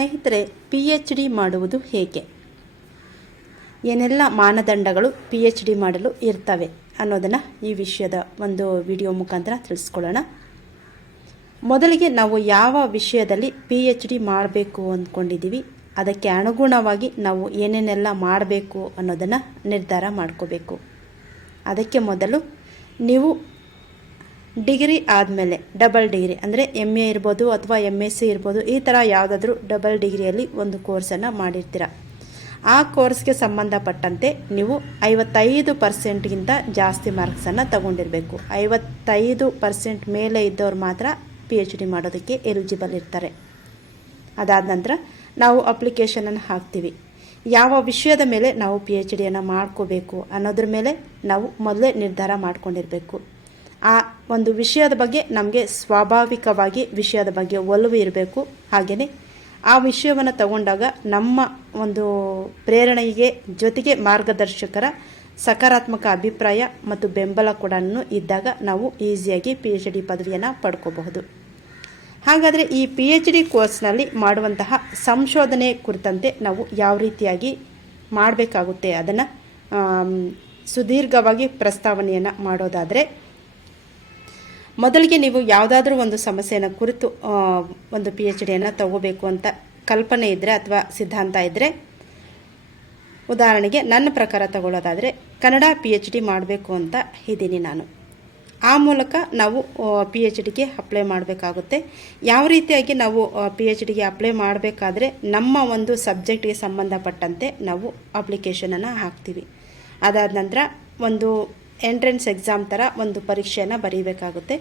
ಸ್ನೇಹಿತರೆ P H D ಮಾಡುವುದು ಹೇಗೆ? ಏನೆಲ್ಲ ಮಾನದಂಡಗಳು ಪಿ ಎಚ್ ಡಿ ಮಾಡಲು ಇರ್ತವೆ ಅನ್ನೋದನ್ನು ಈ ವಿಷಯದ ಒಂದು ವಿಡಿಯೋ ಮುಖಾಂತರ ತಿಳಿಸ್ಕೊಳ್ಳೋಣ. ಮೊದಲಿಗೆ ನಾವು ಯಾವ ವಿಷಯದಲ್ಲಿ ಪಿ ಎಚ್ ಡಿ ಮಾಡಬೇಕು ಅಂದ್ಕೊಂಡಿದ್ದೀವಿ, ಅದಕ್ಕೆ ಅನುಗುಣವಾಗಿ ನಾವು ಏನೇನೆಲ್ಲ ಮಾಡಬೇಕು ಅನ್ನೋದನ್ನು ನಿರ್ಧಾರ ಮಾಡ್ಕೋಬೇಕು. ಅದಕ್ಕೆ ಮೊದಲು ನೀವು ಡಿಗ್ರಿ ಆದಮೇಲೆ, ಡಬಲ್ ಡಿಗ್ರಿ, ಅಂದರೆ ಎಂ ಎ ಇರ್ಬೋದು ಅಥವಾ ಎಂ ಎಸ್ ಸಿ ಇರ್ಬೋದು, ಈ ಥರ ಯಾವುದಾದ್ರೂ ಡಬಲ್ ಡಿಗ್ರಿಯಲ್ಲಿ ಒಂದು ಕೋರ್ಸನ್ನು ಮಾಡಿರ್ತೀರ. ಆ ಕೋರ್ಸ್ಗೆ ಸಂಬಂಧಪಟ್ಟಂತೆ ನೀವು ಐವತ್ತೈದು ಪರ್ಸೆಂಟ್ಗಿಂತ ಜಾಸ್ತಿ ಮಾರ್ಕ್ಸನ್ನು ತಗೊಂಡಿರಬೇಕು. ಐವತ್ತೈದು ಪರ್ಸೆಂಟ್ ಮೇಲೆ ಇದ್ದವ್ರು ಮಾತ್ರ ಪಿ ಎಚ್ ಡಿ ಮಾಡೋದಕ್ಕೆ ಎಲಿಜಿಬಲ್ ಇರ್ತಾರೆ. ಅದಾದ ನಂತರ ನಾವು ಅಪ್ಲಿಕೇಶನನ್ನು ಹಾಕ್ತೀವಿ. ಯಾವ ವಿಷಯದ ಮೇಲೆ ನಾವು ಪಿ ಎಚ್ ಡಿಯನ್ನು ಮಾಡ್ಕೋಬೇಕು ಅನ್ನೋದ್ರ ಮೇಲೆ ನಾವು ಮೊದಲೇ ನಿರ್ಧಾರ ಮಾಡ್ಕೊಂಡಿರಬೇಕು. ಆ ಒಂದು ವಿಷಯದ ಬಗ್ಗೆ ನಮಗೆ ಸ್ವಾಭಾವಿಕವಾಗಿ ವಿಷಯದ ಬಗ್ಗೆ ಒಲವು ಇರಬೇಕು. ಹಾಗೆಯೇ ಆ ವಿಷಯವನ್ನು ತಗೊಂಡಾಗ ನಮ್ಮ ಒಂದು ಪ್ರೇರಣೆಗೆ ಜೊತೆಗೆ ಮಾರ್ಗದರ್ಶಕರ ಸಕಾರಾತ್ಮಕ ಅಭಿಪ್ರಾಯ ಮತ್ತು ಬೆಂಬಲ ಕೂಡ ಇದ್ದಾಗ ನಾವು ಈಸಿಯಾಗಿ ಪಿ ಎಚ್ ಡಿ ಪದವಿಯನ್ನು ಪಡ್ಕೋಬಹುದು. ಹಾಗಾದರೆ ಈ ಪಿ ಎಚ್ ಡಿ ಕೋರ್ಸ್ನಲ್ಲಿ ಮಾಡುವಂತಹ ಸಂಶೋಧನೆ ಕುರಿತಂತೆ ನಾವು ಯಾವ ರೀತಿಯಾಗಿ ಮಾಡಬೇಕಾಗುತ್ತೆ ಅದನ್ನು ಸುದೀರ್ಘವಾಗಿ ಪ್ರಸ್ತಾವನೆಯನ್ನು ಮಾಡೋದಾದರೆ ಮೊದಲಿಗೆ ನೀವು ಯಾವುದಾದ್ರೂ ಒಂದು ಸಮಸ್ಯೆಯನ್ನು ಕುರಿತು ಒಂದು ಪಿ ಎಚ್ ಡಿಯನ್ನು ತಗೋಬೇಕು ಅಂತ ಕಲ್ಪನೆ ಇದ್ದರೆ ಅಥವಾ ಸಿದ್ಧಾಂತ ಇದ್ದರೆ ಉದಾಹರಣೆಗೆ ನನ್ನ ಪ್ರಕಾರ ತಗೊಳ್ಳೋದಾದರೆ ಕನ್ನಡ ಪಿ ಎಚ್ ಡಿ ಮಾಡಬೇಕು ಅಂತ ಇದ್ದೀನಿ ನಾನು. ಆ ಮೂಲಕ ನಾವು ಪಿ ಎಚ್ ಡಿಗೆ ಅಪ್ಲೈ ಮಾಡಬೇಕಾಗುತ್ತೆ. ಯಾವ ರೀತಿಯಾಗಿ ನಾವು ಪಿ ಎಚ್ ಡಿಗೆ ಅಪ್ಲೈ ಮಾಡಬೇಕಾದ್ರೆ ನಮ್ಮ ಒಂದು ಸಬ್ಜೆಕ್ಟ್ಗೆ ಸಂಬಂಧಪಟ್ಟಂತೆ ನಾವು ಅಪ್ಲಿಕೇಶನನ್ನು ಹಾಕ್ತೀವಿ. ಅದಾದ ನಂತರ ಒಂದು ಎಂಟ್ರೆನ್ಸ್ ಎಕ್ಸಾಮ್ ಥರ ಒಂದು ಪರೀಕ್ಷೆಯನ್ನು ಬರೀಬೇಕಾಗುತ್ತೆ.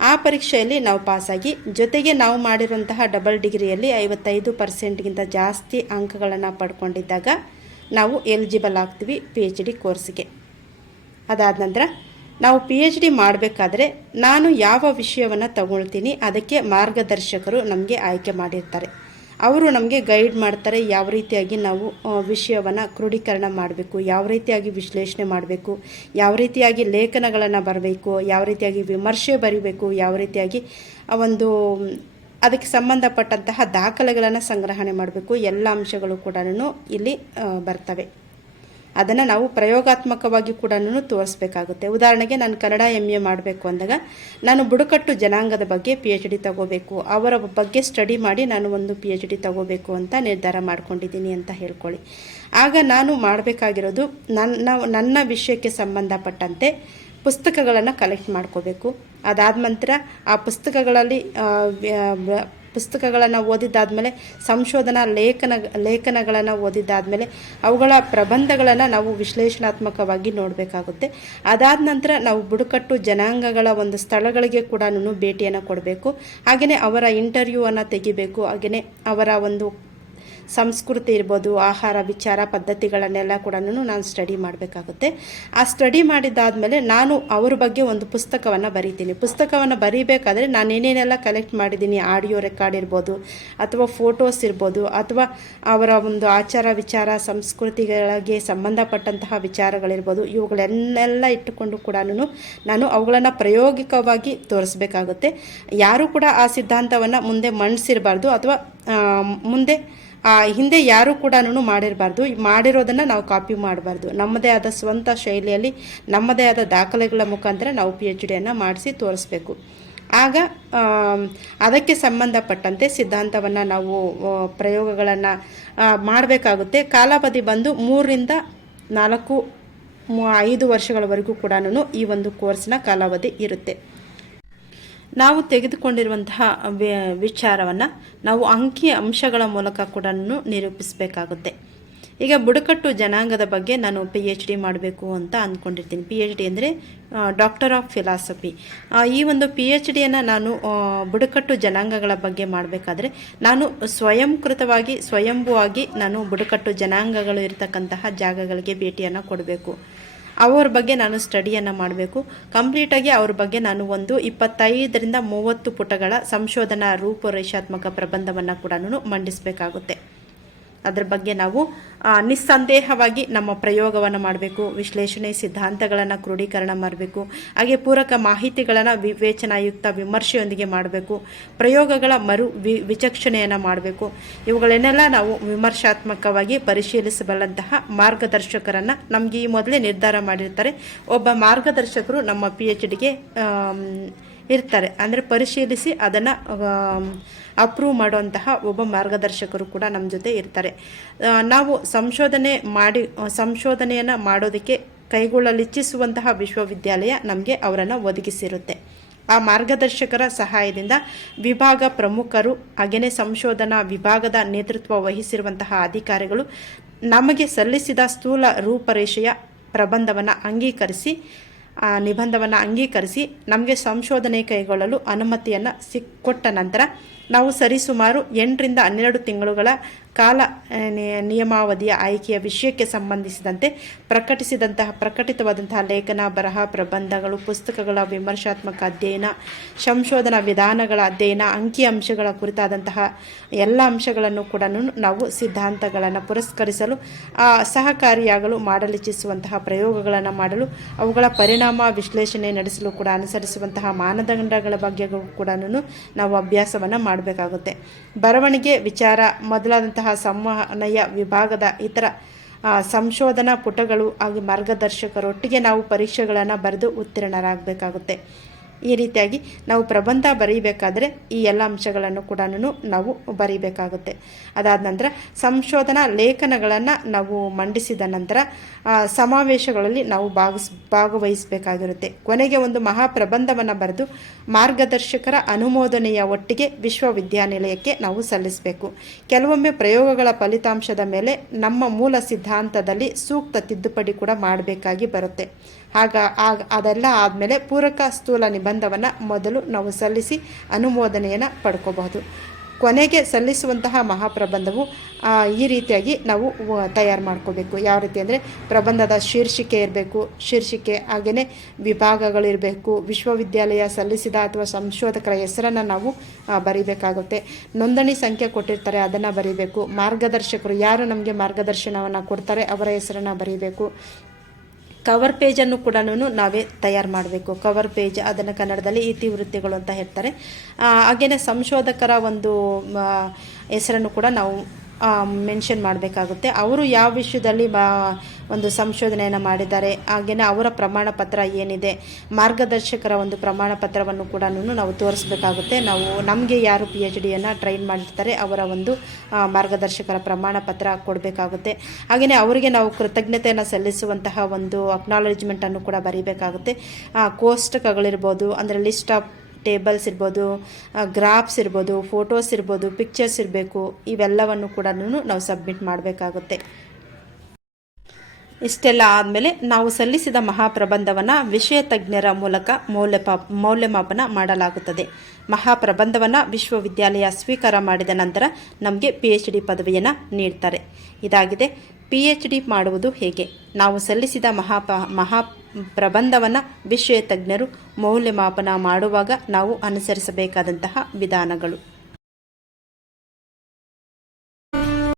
ಆ ಪರೀಕ್ಷೆಯಲ್ಲಿ ನಾವು ಪಾಸಾಗಿ, ಜೊತೆಗೆ ನಾವು ಮಾಡಿರುವಂತಹ ಡಬಲ್ ಡಿಗ್ರಿಯಲ್ಲಿ ಐವತ್ತೈದು ಪರ್ಸೆಂಟ್ಗಿಂತ ಜಾಸ್ತಿ ಅಂಕಗಳನ್ನು ಪಡ್ಕೊಂಡಿದ್ದಾಗ ನಾವು ಎಲಿಜಿಬಲ್ ಆಗ್ತೀವಿ ಪಿ ಎಚ್ ಡಿ ಕೋರ್ಸ್ಗೆ. ಅದಾದ ನಂತರ, ನಾವು ಪಿ ಎಚ್ ಡಿ ಮಾಡಬೇಕಾದ್ರೆ ನಾನು ಯಾವ ವಿಷಯವನ್ನು ತಗೊಳ್ತೀನಿ ಅದಕ್ಕೆ ಮಾರ್ಗದರ್ಶಕರು ನಮಗೆ ಆಯ್ಕೆ ಮಾಡಿರ್ತಾರೆ. ಅವರು ನಮಗೆ ಗೈಡ್ ಮಾಡ್ತಾರೆ ಯಾವ ರೀತಿಯಾಗಿ ನಾವು ವಿಷಯವನ್ನು ಕ್ರೋಢೀಕರಣ ಮಾಡಬೇಕು, ಯಾವ ರೀತಿಯಾಗಿ ವಿಶ್ಲೇಷಣೆ ಮಾಡಬೇಕು, ಯಾವ ರೀತಿಯಾಗಿ ಲೇಖನಗಳನ್ನು ಬರಬೇಕು, ಯಾವ ರೀತಿಯಾಗಿ ವಿಮರ್ಶೆ ಬರೀಬೇಕು, ಯಾವ ರೀತಿಯಾಗಿ ಒಂದು, ಅದಕ್ಕೆ ಸಂಬಂಧಪಟ್ಟಂತಹ ದಾಖಲೆಗಳನ್ನು ಸಂಗ್ರಹಣೆ ಮಾಡಬೇಕು, ಎಲ್ಲ ಅಂಶಗಳು ಕೂಡ ಇಲ್ಲಿ ಬರ್ತವೆ. ಅದನ್ನು ನಾವು ಪ್ರಯೋಗಾತ್ಮಕವಾಗಿ ಕೂಡ ತೋರಿಸ್ಬೇಕಾಗುತ್ತೆ. ಉದಾಹರಣೆಗೆ ನಾನು ಕನ್ನಡ ಎಂ ಎ ಮಾಡಬೇಕು ಅಂದಾಗ, ನಾನು ಬುಡಕಟ್ಟು ಜನಾಂಗದ ಬಗ್ಗೆ ಪಿ ಎಚ್ ಡಿ ತಗೋಬೇಕು. ಅವರ ಬಗ್ಗೆ ಸ್ಟಡಿ ಮಾಡಿ ನಾನು ಒಂದು ಪಿ ಎಚ್ ಡಿ ತಗೋಬೇಕು ಅಂತ ನಿರ್ಧಾರ ಮಾಡ್ಕೊಂಡಿದ್ದೀನಿ ಅಂತ ಹೇಳ್ಕೊಳ್ಳಿ. ಆಗ ನಾನು ಮಾಡಬೇಕಾಗಿರೋದು ನನ್ನ ನನ್ನ ವಿಷಯಕ್ಕೆ ಸಂಬಂಧಪಟ್ಟಂತೆ ಪುಸ್ತಕಗಳನ್ನು ಕಲೆಕ್ಟ್ ಮಾಡ್ಕೋಬೇಕು. ಅದಾದ ನಂತರ ಆ ಪುಸ್ತಕಗಳಲ್ಲಿ ಪುಸ್ತಕಗಳನ್ನು ಓದಿದ್ದಾದಮೇಲೆ, ಸಂಶೋಧನಾ ಲೇಖನ, ಲೇಖನಗಳನ್ನು ಓದಿದ್ದಾದಮೇಲೆ, ಅವುಗಳ ಪ್ರಬಂಧಗಳನ್ನು ನಾವು ವಿಶ್ಲೇಷಣಾತ್ಮಕವಾಗಿ ನೋಡಬೇಕಾಗುತ್ತೆ. ಅದಾದ ನಂತರ ನಾವು ಬುಡಕಟ್ಟು ಜನಾಂಗಗಳ ಒಂದು ಸ್ಥಳಗಳಿಗೆ ಕೂಡ ಭೇಟಿಯನ್ನು ಕೊಡಬೇಕು. ಹಾಗೆಯೇ ಅವರ ಇಂಟರ್ವ್ಯೂವನ್ನು ತೆಗಿಬೇಕು. ಹಾಗೆಯೇ ಅವರ ಒಂದು ಸಂಸ್ಕೃತಿ ಇರ್ಬೋದು, ಆಹಾರ, ವಿಚಾರ, ಪದ್ಧತಿಗಳನ್ನೆಲ್ಲ ಕೂಡ ನಾನು ಸ್ಟಡಿ ಮಾಡಬೇಕಾಗುತ್ತೆ. ಆ ಸ್ಟಡಿ ಮಾಡಿದ್ದಾದಮೇಲೆ ನಾನು ಅವ್ರ ಬಗ್ಗೆ ಒಂದು ಪುಸ್ತಕವನ್ನು ಬರೀತೀನಿ. ಪುಸ್ತಕವನ್ನು ಬರೀಬೇಕಾದ್ರೆ ನಾನು ಏನೇನೆಲ್ಲ ಕಲೆಕ್ಟ್ ಮಾಡಿದ್ದೀನಿ ಆಡಿಯೋ ರೆಕಾರ್ಡ್ ಇರ್ಬೋದು, ಅಥವಾ ಫೋಟೋಸ್ ಇರ್ಬೋದು, ಅಥವಾ ಅವರ ಒಂದು ಆಚಾರ, ವಿಚಾರ, ಸಂಸ್ಕೃತಿಗಳಿಗೆ ಸಂಬಂಧಪಟ್ಟಂತಹ ವಿಚಾರಗಳಿರ್ಬೋದು, ಇವುಗಳನ್ನೆಲ್ಲ ಇಟ್ಟುಕೊಂಡು ಕೂಡ ನಾನು ಅವುಗಳನ್ನು ಪ್ರಾಯೋಗಿಕವಾಗಿ ತೋರಿಸ್ಬೇಕಾಗುತ್ತೆ. ಯಾರೂ ಕೂಡ ಆ ಸಿದ್ಧಾಂತವನ್ನು ಮುಂದೆ ಮಣಿಸಿರಬಾರ್ದು ಅಥವಾ ಮುಂದೆ ಹಿಂದೆ ಯಾರು ಕೂಡ ಮಾಡಿರಬಾರ್ದು. ಮಾಡಿರೋದನ್ನು ನಾವು ಕಾಪಿ ಮಾಡಬಾರ್ದು. ನಮ್ಮದೇ ಆದ ಸ್ವಂತ ಶೈಲಿಯಲ್ಲಿ, ನಮ್ಮದೇ ಆದ ದಾಖಲೆಗಳ ಮುಖಾಂತರ ನಾವು ಪಿ ಎಚ್ ಡಿಯನ್ನು ಮಾಡಿಸಿ ತೋರಿಸ್ಬೇಕು. ಆಗ ಅದಕ್ಕೆ ಸಂಬಂಧಪಟ್ಟಂತೆ ಸಿದ್ಧಾಂತವನ್ನು ನಾವು ಪ್ರಯೋಗಗಳನ್ನು ಮಾಡಬೇಕಾಗುತ್ತೆ. ಕಾಲಾವಧಿ ಬಂದು ಮೂರರಿಂದ ನಾಲ್ಕು ಐದು ವರ್ಷಗಳವರೆಗೂ ಕೂಡ ಈ ಒಂದು ಕೋರ್ಸ್ನ ಕಾಲಾವಧಿ ಇರುತ್ತೆ. ನಾವು ತೆಗೆದುಕೊಂಡಿರುವಂತಹ ವಿಚಾರವನ್ನು ನಾವು ಅಂಕಿ ಅಂಶಗಳ ಮೂಲಕ ಕೂಡ ನಿರೂಪಿಸಬೇಕಾಗುತ್ತೆ. ಈಗ ಬುಡಕಟ್ಟು ಜನಾಂಗದ ಬಗ್ಗೆ ನಾನು ಪಿ ಎಚ್ ಡಿ ಮಾಡಬೇಕು ಅಂತ ಅಂದ್ಕೊಂಡಿರ್ತೀನಿ ಪಿ ಎಚ್ ಡಿ ಅಂದರೆ ಡಾಕ್ಟರ್ ಆಫ್ ಫಿಲಾಸಫಿ ಈ ಒಂದು ಪಿ ಎಚ್ ಡಿಯನ್ನು ನಾನು ಬುಡಕಟ್ಟು ಜನಾಂಗಗಳ ಬಗ್ಗೆ ಮಾಡಬೇಕಾದ್ರೆ ನಾನು ಸ್ವಯಂಕೃತವಾಗಿ, ಸ್ವಯಂಭುವಾಗಿ ನಾನು ಬುಡಕಟ್ಟು ಜನಾಂಗಗಳು ಇರತಕ್ಕಂತಹ ಜಾಗಗಳಿಗೆ ಭೇಟಿಯನ್ನು ಕೊಡಬೇಕು. ಅವ್ರ ಬಗ್ಗೆ ನಾನು ಸ್ಟಡಿಯನ್ನು ಮಾಡಬೇಕು. ಕಂಪ್ಲೀಟಾಗಿ ಅವ್ರ ಬಗ್ಗೆ ನಾನು ಒಂದು ಇಪ್ಪತ್ತೈದರಿಂದ ಮೂವತ್ತು ಪುಟಗಳ ಸಂಶೋಧನಾ ರೂಪುರೇಷಾತ್ಮಕ ಪ್ರಬಂಧವನ್ನು ಕೂಡ ಮಂಡಿಸಬೇಕಾಗುತ್ತೆ. ಅದ್ರ ಬಗ್ಗೆ ನಾವು ನಿಸ್ಸಂದೇಹವಾಗಿ ನಮ್ಮ ಪ್ರಯೋಗವನ್ನು ಮಾಡಬೇಕು, ವಿಶ್ಲೇಷಣೆ ಸಿದ್ಧಾಂತಗಳನ್ನು ಕ್ರೋಢೀಕರಣ ಮಾಡಬೇಕು, ಹಾಗೆ ಪೂರಕ ಮಾಹಿತಿಗಳನ್ನು ವಿವೇಚನಾಯುಕ್ತ ವಿಮರ್ಶೆಯೊಂದಿಗೆ ಮಾಡಬೇಕು, ಪ್ರಯೋಗಗಳ ಮರು ವಿ, ವಿಚಕ್ಷಣೆಯನ್ನು ಮಾಡಬೇಕು. ಇವುಗಳನ್ನೆಲ್ಲ ನಾವು ವಿಮರ್ಶಾತ್ಮಕವಾಗಿ ಪರಿಶೀಲಿಸಬಲ್ಲಂತಹ ಮಾರ್ಗದರ್ಶಕರನ್ನು ನಮಗೆ ಈ ಮೊದಲೇ ನಿರ್ಧಾರ ಮಾಡಿರ್ತಾರೆ. ಒಬ್ಬ ಮಾರ್ಗದರ್ಶಕರು ನಮ್ಮ ಪಿ ಎಚ್ ಡಿಗೆ ಇರ್ತಾರೆ. ಅಂದರೆ ಪರಿಶೀಲಿಸಿ ಅದನ್ನು ಅಪ್ರೂವ್ ಮಾಡುವಂತಹ ಒಬ್ಬ ಮಾರ್ಗದರ್ಶಕರು ಕೂಡ ನಮ್ಮ ಜೊತೆ ಇರ್ತಾರೆ. ನಾವು ಸಂಶೋಧನೆ ಮಾಡಿ ಸಂಶೋಧನೆಯನ್ನು ಮಾಡೋದಕ್ಕೆ ಕೈಗೊಳ್ಳಲಿಚ್ಛಿಸುವಂತಹ ವಿಶ್ವವಿದ್ಯಾಲಯ ನಮಗೆ ಅವರನ್ನು ಒದಗಿಸಿರುತ್ತೆ. ಆ ಮಾರ್ಗದರ್ಶಕರ ಸಹಾಯದಿಂದ ವಿಭಾಗ ಪ್ರಮುಖರು ಹಾಗೆಯೇ ಸಂಶೋಧನಾ ವಿಭಾಗದ ನೇತೃತ್ವ ವಹಿಸಿರುವಂತಹ ಅಧಿಕಾರಿಗಳು ನಮಗೆ ಸಲ್ಲಿಸಿದ ಸ್ಥೂಲ ರೂಪರೇಷೆಯ ಪ್ರಬಂಧವನ್ನು ಅಂಗೀಕರಿಸಿ ನಿಬಂಧವನ್ನು ಅಂಗೀಕರಿಸಿ ನಮಗೆ ಸಂಶೋಧನೆ ಕೈಗೊಳ್ಳಲು ಅನುಮತಿಯನ್ನು ಸಿಕ್ಕೊಟ್ಟ ನಂತರ ನಾವು ಸರಿಸುಮಾರು ಎಂಟರಿಂದ ಹನ್ನೆರಡು ತಿಂಗಳುಗಳ ಕಾಲ ನಿಯಮಾವಧಿಯ ಆಯ್ಕೆಯ ವಿಷಯಕ್ಕೆ ಸಂಬಂಧಿಸಿದಂತೆ ಪ್ರಕಟಿಸಿದಂತಹ, ಪ್ರಕಟಿತವಾದಂತಹ ಲೇಖನ, ಬರಹ, ಪ್ರಬಂಧಗಳು, ಪುಸ್ತಕಗಳ ವಿಮರ್ಶಾತ್ಮಕ ಅಧ್ಯಯನ, ಸಂಶೋಧನಾ ವಿಧಾನಗಳ ಅಧ್ಯಯನ ಅಂಕಿಅಂಶಗಳ ಕುರಿತಾದಂತಹ ಎಲ್ಲ ಅಂಶಗಳನ್ನು ಕೂಡ ನಾವು ಸಿದ್ಧಾಂತಗಳನ್ನು ಪುರಸ್ಕರಿಸಲು ಸಹಕಾರಿಯಾಗಲು, ಮಾಡಲಿಚ್ಛಿಸುವಂತಹ ಪ್ರಯೋಗಗಳನ್ನು ಮಾಡಲು, ಅವುಗಳ ಪರಿಣಾಮ ವಿಶ್ಲೇಷಣೆ ನಡೆಸಲು ಕೂಡ ಅನುಸರಿಸುವಂತಹ ಮಾನದಂಡಗಳ ಬಗ್ಗೆ ಕೂಡ ನಾವು ಅಭ್ಯಾಸವನ್ನು ಮಾಡಬೇಕಾಗುತ್ತೆ. ಬರವಣಿಗೆ, ವಿಚಾರ, ಮೊದಲಾದಂತಹ ಸಂವಹನೆಯ ವಿಭಾಗದ ಇತರ ಸಂಶೋಧನಾ ಪುಟಗಳು ಹಾಗೂ ಮಾರ್ಗದರ್ಶಕರೊಟ್ಟಿಗೆ ನಾವು ಪರೀಕ್ಷೆಗಳನ್ನು ಬರೆದು ಉತ್ತೀರ್ಣರಾಗಬೇಕಾಗುತ್ತೆ. ಈ ರೀತಿಯಾಗಿ ನಾವು ಪ್ರಬಂಧ ಬರೀಬೇಕಾದ್ರೆ ಈ ಎಲ್ಲ ಅಂಶಗಳನ್ನು ಕೂಡ ನಾವು ಬರೀಬೇಕಾಗುತ್ತೆ. ಅದಾದ ನಂತರ ಸಂಶೋಧನಾ ಲೇಖನಗಳನ್ನು ನಾವು ಮಂಡಿಸಿದ ನಂತರ ಸಮಾವೇಶಗಳಲ್ಲಿ ನಾವು ಭಾಗಿಸ್, ಭಾಗವಹಿಸಬೇಕಾಗಿರುತ್ತೆ. ಕೊನೆಗೆ ಒಂದು ಮಹಾಪ್ರಬಂಧವನ್ನು ಬರೆದು ಮಾರ್ಗದರ್ಶಕರ ಅನುಮೋದನೆಯ ಒಟ್ಟಿಗೆ ವಿಶ್ವವಿದ್ಯಾನಿಲಯಕ್ಕೆ ನಾವು ಸಲ್ಲಿಸಬೇಕು. ಕೆಲವೊಮ್ಮೆ ಪ್ರಯೋಗಗಳ ಫಲಿತಾಂಶದ ಮೇಲೆ ನಮ್ಮ ಮೂಲ ಸಿದ್ಧಾಂತದಲ್ಲಿ ಸೂಕ್ತ ತಿದ್ದುಪಡಿ ಕೂಡ ಮಾಡಬೇಕಾಗಿ ಬರುತ್ತೆ. ಆಗ ಆಗ ಅದೆಲ್ಲ ಆದಮೇಲೆ ಪೂರಕ ಸ್ಥೂಲ ನಿಬಂಧವನ್ನು ಮೊದಲು ನಾವು ಸಲ್ಲಿಸಿ ಅನುಮೋದನೆಯನ್ನು ಪಡ್ಕೋಬಹುದು. ಕೊನೆಗೆ ಸಲ್ಲಿಸುವಂತಹ ಮಹಾಪ್ರಬಂಧವು ಈ ರೀತಿಯಾಗಿ ನಾವು ತಯಾರು ಮಾಡ್ಕೋಬೇಕು. ಯಾವ ರೀತಿ ಅಂದರೆ ಪ್ರಬಂಧದ ಶೀರ್ಷಿಕೆ ಇರಬೇಕು, ಶೀರ್ಷಿಕೆ ಹಾಗೆಯೇ ವಿಭಾಗಗಳಿರಬೇಕು, ವಿಶ್ವವಿದ್ಯಾಲಯ ಸಲ್ಲಿಸಿದ ಅಥವಾ ಸಂಶೋಧಕರ ಹೆಸರನ್ನು ನಾವು ಬರೀಬೇಕಾಗುತ್ತೆ. ನೋಂದಣಿ ಸಂಖ್ಯೆ ಕೊಟ್ಟಿರ್ತಾರೆ, ಅದನ್ನು ಬರೀಬೇಕು. ಮಾರ್ಗದರ್ಶಕರು ಯಾರು ನಮಗೆ ಮಾರ್ಗದರ್ಶನವನ್ನು ಕೊಡ್ತಾರೆ, ಅವರ ಹೆಸರನ್ನು ಬರೀಬೇಕು. ಕವರ್ ಪೇಜನ್ನು ಕೂಡ ನಾವೇ ತಯಾರು ಮಾಡಬೇಕು. ಕವರ್ ಪೇಜ್ ಅದನ್ನು ಕನ್ನಡದಲ್ಲಿ ಇತಿವೃತ್ತಿಗಳು ಅಂತ ಹೇಳ್ತಾರೆ. ಹಾಗೆಯೇ ಸಂಶೋಧಕರ ಒಂದು ಹೆಸರನ್ನು ಕೂಡ ನಾವು ಮೆನ್ಷನ್ ಮಾಡಬೇಕಾಗುತ್ತೆ. ಅವರು ಯಾವ ವಿಷಯದಲ್ಲಿ ಒಂದು ಸಂಶೋಧನೆಯನ್ನು ಮಾಡಿದ್ದಾರೆ ಹಾಗೆಯೇ ಅವರ ಪ್ರಮಾಣ ಪತ್ರ ಏನಿದೆ, ಮಾರ್ಗದರ್ಶಕರ ಒಂದು ಪ್ರಮಾಣ ಪತ್ರವನ್ನು ಕೂಡ ನಾವು ತೋರಿಸ್ಬೇಕಾಗುತ್ತೆ. ನಾವು, ನಮಗೆ ಯಾರು ಪಿ ಎಚ್ ಡಿಯನ್ನು ಟ್ರೈನ್ ಮಾಡಿರ್ತಾರೆ ಅವರ ಒಂದು ಮಾರ್ಗದರ್ಶಕರ ಪ್ರಮಾಣ ಪತ್ರ ಕೊಡಬೇಕಾಗುತ್ತೆ. ಹಾಗೆಯೇ ಅವರಿಗೆ ನಾವು ಕೃತಜ್ಞತೆಯನ್ನು ಸಲ್ಲಿಸುವಂತಹ ಒಂದು ಅಕ್ನಾಲೇಜ್ಮೆಂಟನ್ನು ಕೂಡ ಬರೀಬೇಕಾಗುತ್ತೆ. ಕೋಷ್ಟಕಗಳಿರ್ಬೋದು ಅಂದರೆ ಲಿಸ್ಟ್ ಆಫ್ ಟೇಬಲ್ಸ್ ಇರ್ಬೋದು ಗ್ರಾಫ್ಸ್ ಇರ್ಬೋದು ಫೋಟೋಸ್ ಇರ್ಬೋದು ಪಿಕ್ಚರ್ಸ್ ಇರಬೇಕು, ಇವೆಲ್ಲವನ್ನು ಕೂಡ ನಾವು ಸಬ್ಮಿಟ್ ಮಾಡಬೇಕಾಗುತ್ತೆ. ಇಷ್ಟೆಲ್ಲ ಆದಮೇಲೆ ನಾವು ಸಲ್ಲಿಸಿದ ಮಹಾಪ್ರಬಂಧವನ್ನು ವಿಷಯ ತಜ್ಞರ ಮೂಲಕ ಮೌಲ್ಯಪಾ, ಮೌಲ್ಯಮಾಪನ ಮಾಡಲಾಗುತ್ತದೆ. ಮಹಾಪ್ರಬಂಧವನ್ನು ವಿಶ್ವವಿದ್ಯಾಲಯ ಸ್ವೀಕಾರ ಮಾಡಿದ ನಂತರ ನಮಗೆ ಪಿ ಎಚ್ ಡಿ ಪದವಿಯನ್ನು ನೀಡ್ತಾರೆ. ಇದಾಗಿದೆ. ಪಿ ಎಚ್ ಡಿ ಮಾಡುವುದು ಹೇಗೆ? ನಾವು ಸಲ್ಲಿಸಿದ ಮಹಾಪ, ಮಹಾ ಪ್ರಬಂಧವನ್ನು ವಿಷಯ ತಜ್ಞರು ಮೌಲ್ಯಮಾಪನ ಮಾಡುವಾಗ ನಾವು ಅನುಸರಿಸಬೇಕಾದಂತಹ ವಿಧಾನಗಳು.